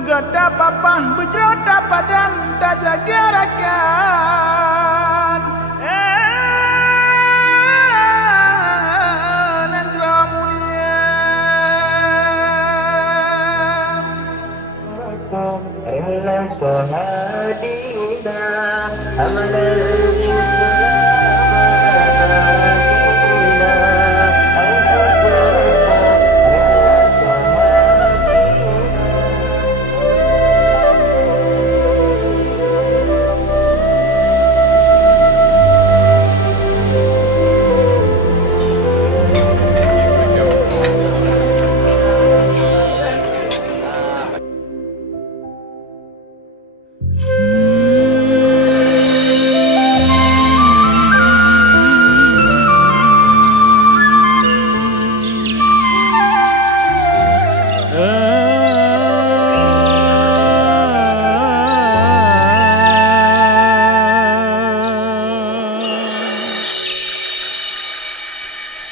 Megada papah berjerota padan tak jaga rakan. Negara mulia إلا شهادينا أمل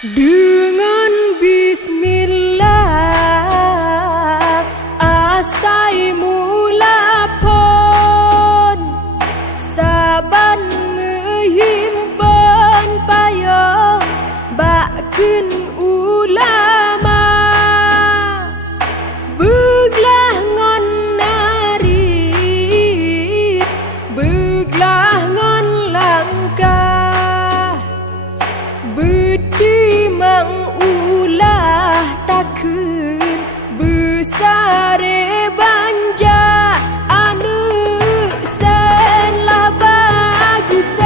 Dengan bismillah asai mula pon saban menghimpun payung bakun ulama beglah ngon nari beglah ngon langkah Bedimang ulah takun besare banja anu sen lah bagus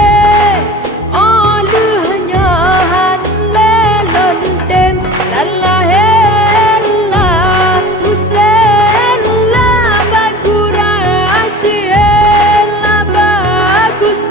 olehnya han lelon dem lalah elah usen lah bagurasi elah bagus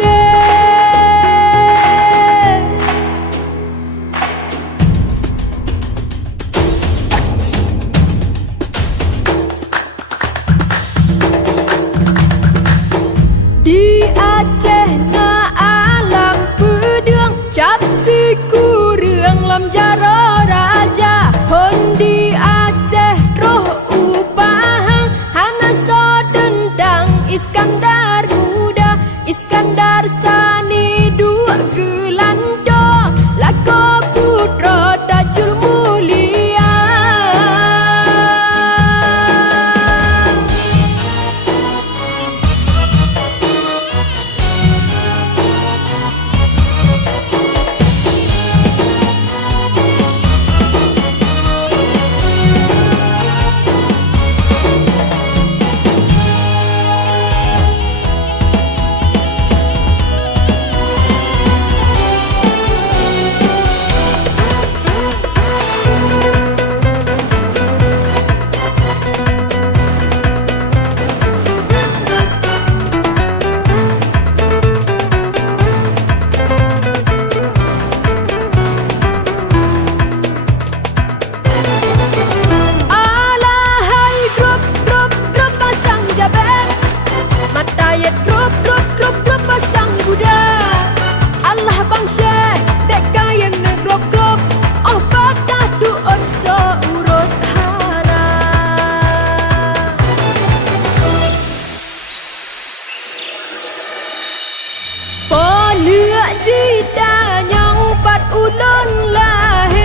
Di Aceh na alam pedang cap si kurang lam jaro raja hon di Aceh roh upahang hana so dendang Iskandar muda Iskandar sani dua gelando lako putra Tajul mulia ulun lahir